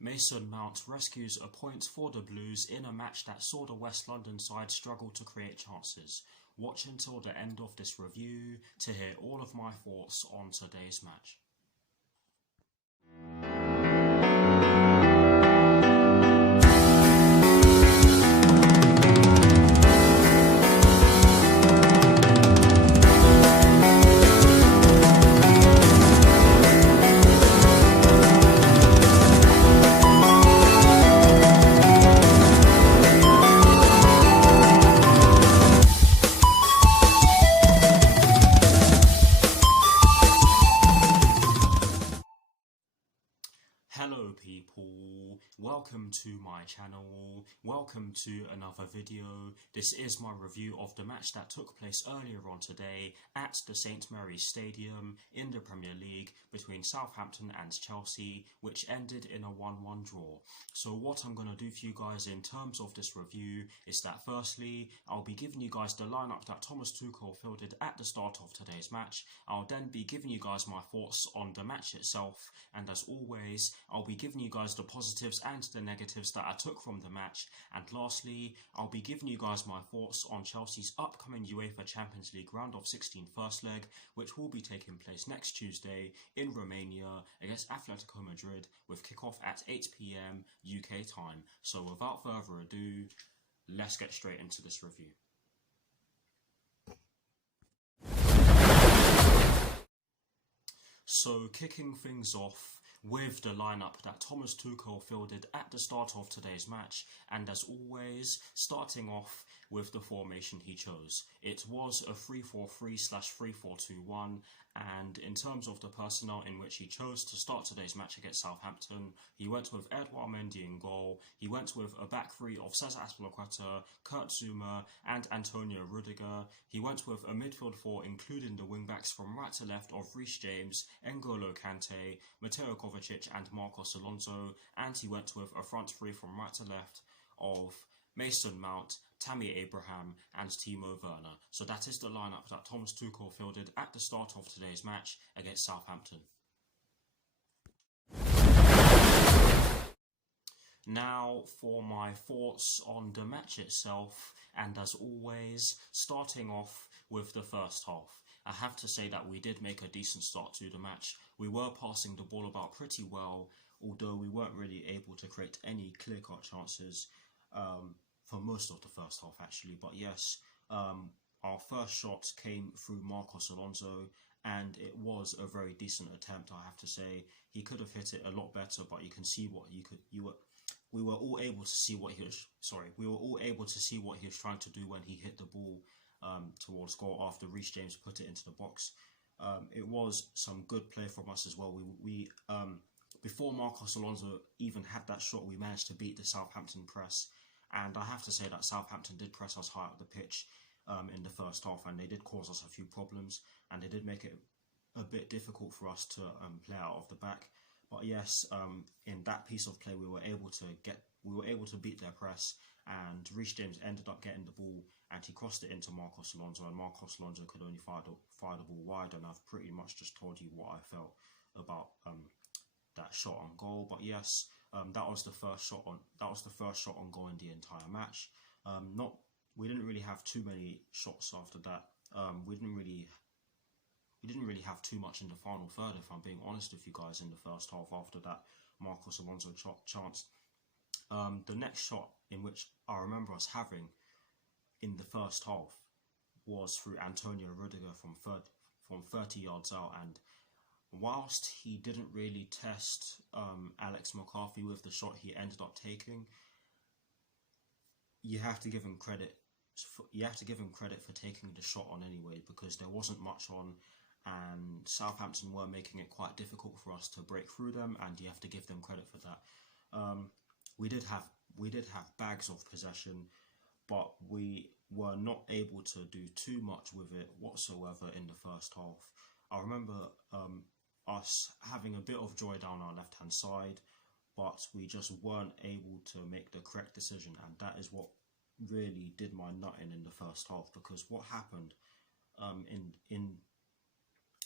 Mason Mount rescues a point for the Blues in a match that saw the West London side struggle to create chances. Watch until the end of this review to hear all of my thoughts on today's match. Hello people, welcome to my channel, welcome to another video. This is my review of the match that took place earlier on today at the St Mary's Stadium in the Premier League between Southampton and Chelsea, which ended in a 1-1 draw. So what I'm going to do for you guys in terms of this review is that firstly, I'll be giving you guys the lineup that Thomas Tuchel fielded at the start of today's match. I'll then be giving you guys my thoughts on the match itself, and as always, I'll be giving you guys the positives and the negatives that I took from the match, and lastly, I'll be giving you guys my thoughts on Chelsea's upcoming UEFA Champions League round of 16 first leg, which will be taking place next Tuesday in Romania against Atletico Madrid with kickoff at 8 PM UK time. So without further ado, let's get straight into this review. So kicking things off with the lineup that Thomas Tuchel fielded at the start of today's match, and as always, starting off with the formation he chose. It was a 3-4-3/3-4-2-1, and in terms of the personnel in which he chose to start today's match against Southampton, he went with Edouard Mendy in goal. He went with a back three of Cesar Azpilicueta, Kurt Zouma and Antonio Rudiger. He went with a midfield four including the wingbacks from right to left of Reece James, N'Golo Kante, Mateo Kovacic and Marcos Alonso, and he went with a front three from right to left of Mason Mount, Tammy Abraham and Timo Werner. So that is the lineup that Thomas Tuchel fielded at the start of today's match against Southampton. Now for my thoughts on the match itself, and as always, starting off with the first half. I have to say that we did make a decent start to the match. We were passing the ball about pretty well, although we weren't really able to create any clear-cut chances for most of the first half actually. But yes, our first shot came through Marcos Alonso, and it was a very decent attempt, I have to say. He could have hit it a lot better, but you can see what we were all able to see what he was trying to do when he hit the ball towards goal after Reece James put it into the box. It was some good play from us as well. We before Marcos Alonso even had that shot, we managed to beat the Southampton press, and I have to say that Southampton did press us high up the pitch in the first half, and they did cause us a few problems, and they did make it a bit difficult for us to play out of the back. But yes, in that piece of play, we were able to beat their press, and Reece James ended up getting the ball, and he crossed it into Marcos Alonso, and Marcos Alonso could only fire the ball wide. And I've pretty much just told you what I felt about that shot on goal. But yes, that was the first shot on goal in the entire match. We didn't really have too many shots after that. We didn't really have too much in the final third, if I'm being honest with you guys, in the first half after that Marcos Alonso chance. The next shot in which I remember us having in the first half was through Antonio Rudiger from 30 yards out, and whilst he didn't really test Alex McCarthy with the shot he ended up taking, you have to give him credit. You have to give him credit for taking the shot on anyway, because there wasn't much on, and Southampton were making it quite difficult for us to break through them, and you have to give them credit for that. We did have bags of possession, but we were not able to do too much with it whatsoever in the first half. I remember us having a bit of joy down our left-hand side, but we just weren't able to make the correct decision, and that is what really did my nutting in the first half. Because what happened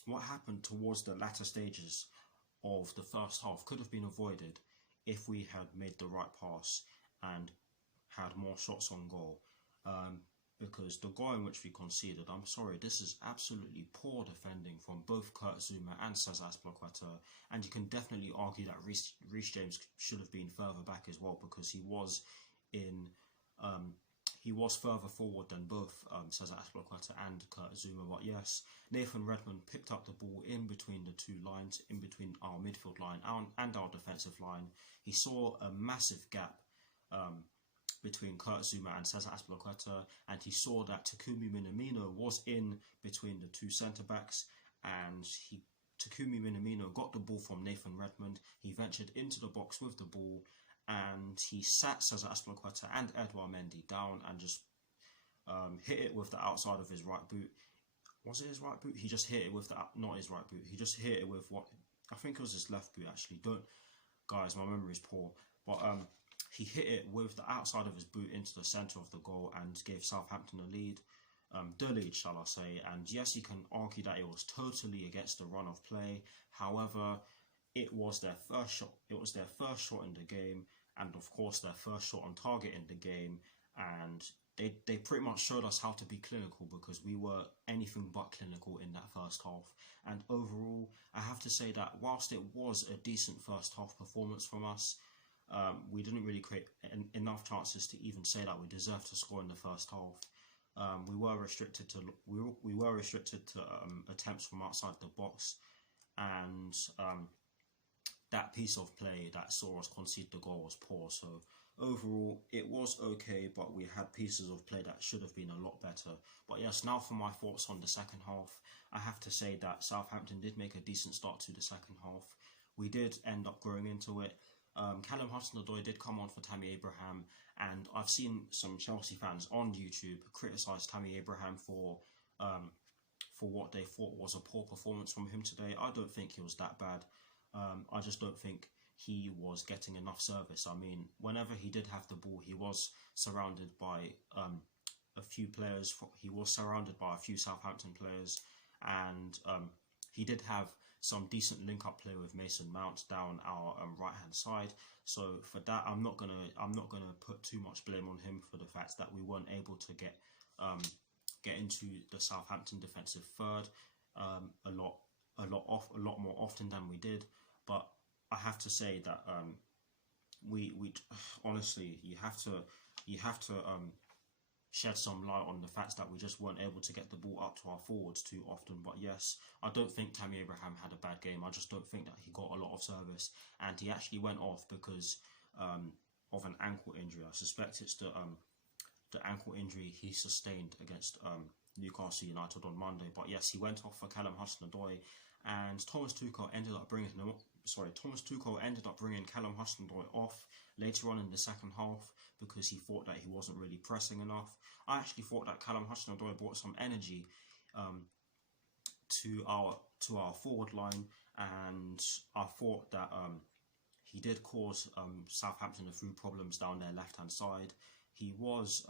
what happened towards the latter stages of the first half could have been avoided if we had made the right pass and had more shots on goal. Because the goal in which we conceded, I'm sorry, this is absolutely poor defending from both Kurt Zouma and Cesar Azpilicueta, and you can definitely argue that Reece James should have been further back as well, because he was further forward than both Cesar Azpilicueta and Kurt Zouma. But yes, Nathan Redmond picked up the ball in between the two lines, in between our midfield line and our defensive line. He saw a massive gap between Kurt Zouma and Cesar Azpilicueta, and he saw that Takumi Minamino was in between the two centre-backs, and Takumi Minamino got the ball from Nathan Redmond. He ventured into the box with the ball, and he sat Cesar Azpilicueta and Edouard Mendy down and just hit it with the outside of his right boot. Was it his right boot? He just hit it with not his right boot. He just hit it with what I think it was his left boot, actually. Guys, my memory is poor. But he hit it with the outside of his boot into the centre of the goal and gave Southampton a lead. The lead, shall I say. And yes, you can argue that it was totally against the run of play. However, it was their first shot. It was their first shot in the game, and of course their first shot on target in the game. And they pretty much showed us how to be clinical, because we were anything but clinical in that first half. And overall, I have to say that whilst it was a decent first half performance from us, we didn't really create enough chances to even say that we deserved to score in the first half. We were restricted to attempts from outside the box, and that piece of play that saw us concede the goal was poor. So overall, it was okay, but we had pieces of play that should have been a lot better. But yes, now for my thoughts on the second half. I have to say that Southampton did make a decent start to the second half. We did end up growing into it. Callum Hudson-Odoi did come on for Tammy Abraham, and I've seen some Chelsea fans on YouTube criticise Tammy Abraham for what they thought was a poor performance from him today. I don't think he was that bad. I just don't think he was getting enough service. I mean, whenever he did have the ball, he was surrounded by a few players. He was surrounded by a few Southampton players, and he did have some decent link-up play with Mason Mount down our right-hand side. So for that, I'm not gonna put too much blame on him for the fact that we weren't able to get into the Southampton defensive third a lot more often than we did. But I have to say that we honestly, you have to shed some light on the fact that we just weren't able to get the ball up to our forwards too often. But yes, I don't think Tammy Abraham had a bad game. I just don't think that he got a lot of service, and he actually went off because of an ankle injury. I suspect it's the ankle injury he sustained against Newcastle United on Monday. But yes, he went off for Callum Hudson-Odoi, and Thomas Tuchel ended up bringing Callum Hudson-Odoi off later on in the second half because he thought that he wasn't really pressing enough. I actually thought that Callum Hudson-Odoi brought some energy to our forward line, and I thought that he did cause Southampton a few problems down their left-hand side. He was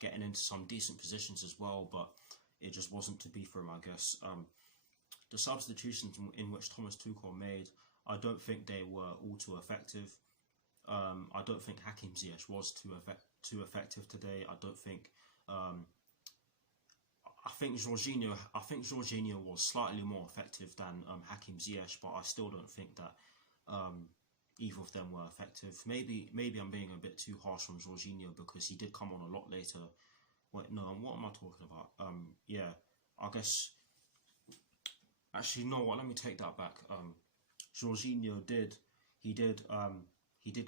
getting into some decent positions as well, but it just wasn't to be for him, I guess. The substitutions in which Thomas Tuchel made, I don't think they were all too effective. I don't think Hakim Ziyech was too effective today. I don't think. I think Jorginho was slightly more effective than Hakim Ziyech, but I still don't think that either of them were effective. Maybe I'm being a bit too harsh on Jorginho because he did come on a lot later. Wait, no, what am I talking about? Yeah, I guess. Actually, no. What? Let me take that back. Jorginho did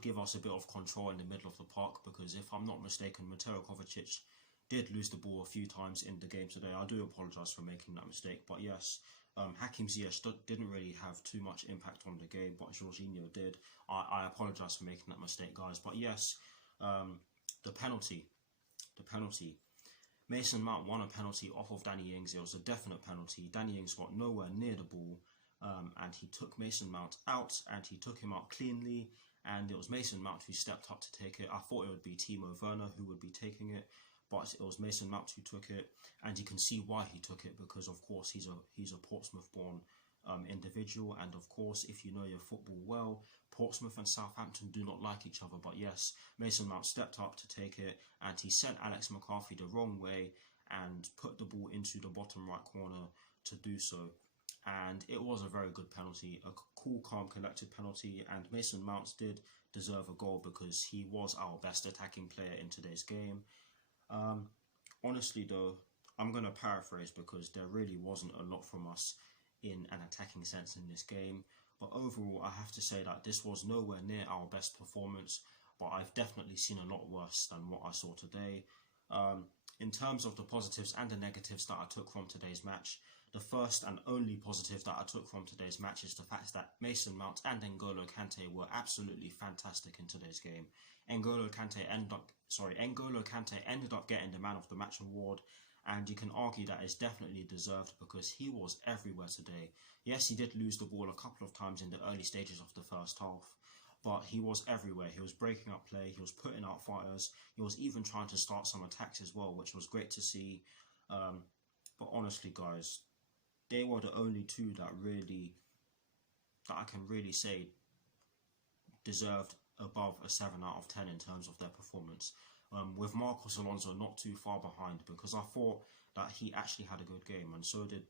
give us a bit of control in the middle of the park, because if I'm not mistaken, Mateo Kovacic did lose the ball a few times in the game today. I do apologise for making that mistake, but yes, Hakim Ziyech didn't really have too much impact on the game, but Jorginho did. I apologise for making that mistake, guys. But yes, the penalty. Mason Mount won a penalty off of Danny Ings. It was a definite penalty. Danny Ings got nowhere near the ball, and he took Mason Mount out, and he took him out cleanly, and it was Mason Mount who stepped up to take it. I thought it would be Timo Werner who would be taking it, but it was Mason Mount who took it, and you can see why he took it, because of course he's a Portsmouth-born individual, and of course, if you know your football well, Portsmouth and Southampton do not like each other. But yes, Mason Mount stepped up to take it, and he sent Alex McCarthy the wrong way and put the ball into the bottom right corner to do so. And it was a very good penalty, a cool, calm, collected penalty, and Mason Mount did deserve a goal because he was our best attacking player in today's game. Honestly though, I'm going to paraphrase because there really wasn't a lot from us in an attacking sense in this game. But overall, I have to say that this was nowhere near our best performance, but I've definitely seen a lot worse than what I saw today. In terms of the positives and the negatives that I took from today's match, the first and only positive that I took from today's match is the fact that Mason Mount and N'Golo Kante were absolutely fantastic in today's game. N'Golo Kante ended up getting the Man of the Match award, and you can argue that is definitely deserved because he was everywhere today. Yes, he did lose the ball a couple of times in the early stages of the first half, but he was everywhere. He was breaking up play, he was putting out fires, he was even trying to start some attacks as well, which was great to see. But honestly, guys, they were the only two that I can really say deserved above a 7 out of 10 in terms of their performance. With Marcos Alonso not too far behind, because I thought that he actually had a good game, and so did,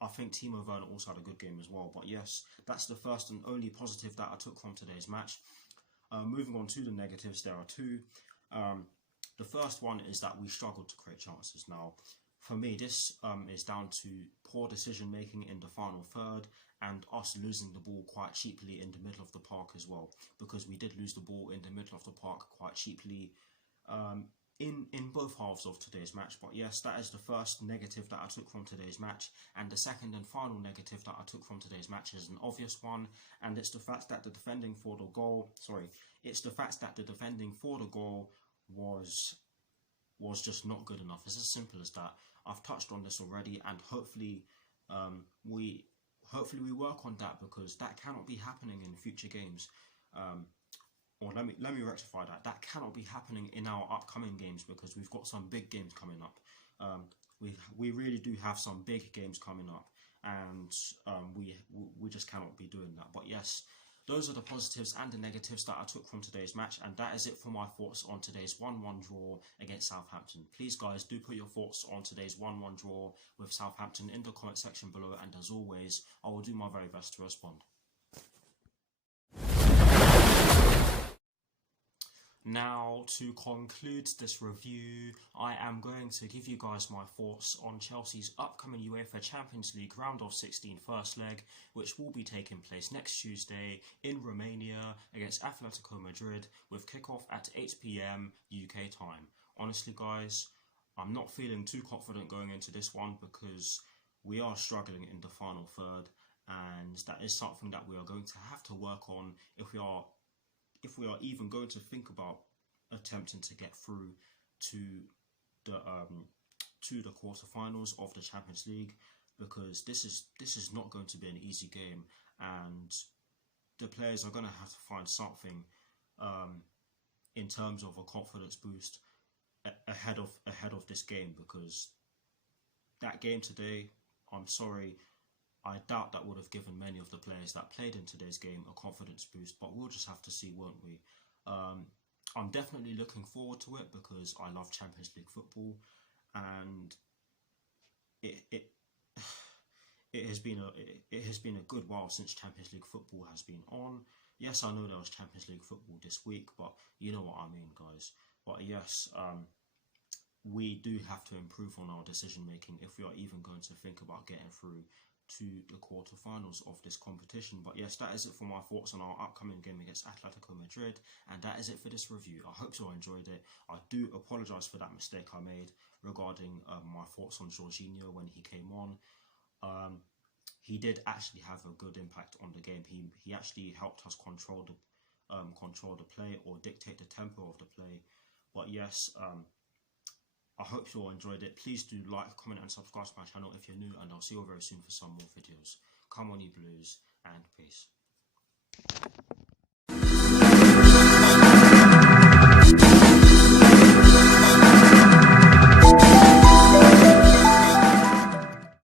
I think Timo Werner also had a good game as well. But yes, that's the first and only positive that I took from today's match. Moving on to the negatives, there are two. The first one is that we struggled to create chances. Now, for me, this is down to poor decision making in the final third and us losing the ball quite cheaply in the middle of the park as well, because we did lose the ball in the middle of the park quite cheaply in both halves of today's match. But yes, that is the first negative that I took from today's match, and the second and final negative that I took from today's match is an obvious one, and it's the fact that the defending for the goal was just not good enough. It's as simple as that. I've touched on this already, and hopefully we work on that, because that cannot be happening in future games. Or let me rectify that. That cannot be happening in our upcoming games, because we've got some big games coming up. We really do have some big games coming up, and we just cannot be doing that. But yes, those are the positives and the negatives that I took from today's match, and that is it for my thoughts on today's 1-1 draw against Southampton. Please, guys, do put your thoughts on today's 1-1 draw with Southampton in the comment section below, and as always, I will do my very best to respond. Now, to conclude this review, I am going to give you guys my thoughts on Chelsea's upcoming UEFA Champions League round of 16 first leg, which will be taking place next Tuesday in Romania against Atletico Madrid, with kickoff at 8 PM UK time. Honestly, guys, I'm not feeling too confident going into this one, because we are struggling in the final third, and that is something that we are going to have to work on if we are even going to think about attempting to get through to the quarterfinals of the Champions League, because this is not going to be an easy game, and the players are going to have to find something in terms of a confidence boost ahead of this game, because that game today, I'm sorry, I doubt that would have given many of the players that played in today's game a confidence boost, but we'll just have to see, won't we? I'm definitely looking forward to it, because I love Champions League football, and it has been a good while since Champions League football has been on. Yes, I know there was Champions League football this week, but you know what I mean, guys. But yes, we do have to improve on our decision making if we are even going to think about getting through to the quarterfinals of this competition. But yes, that is it for my thoughts on our upcoming game against Atletico Madrid, and that is it for this review. I hope you enjoyed it. I do apologise for that mistake I made regarding my thoughts on Jorginho when he came on. He did actually have a good impact on the game. He actually helped us control the play, or dictate the tempo of the play. But yes, I hope you all enjoyed it. Please do like, comment and subscribe to my channel if you're new, and I'll see you all very soon for some more videos. Come on, you Blues, and peace.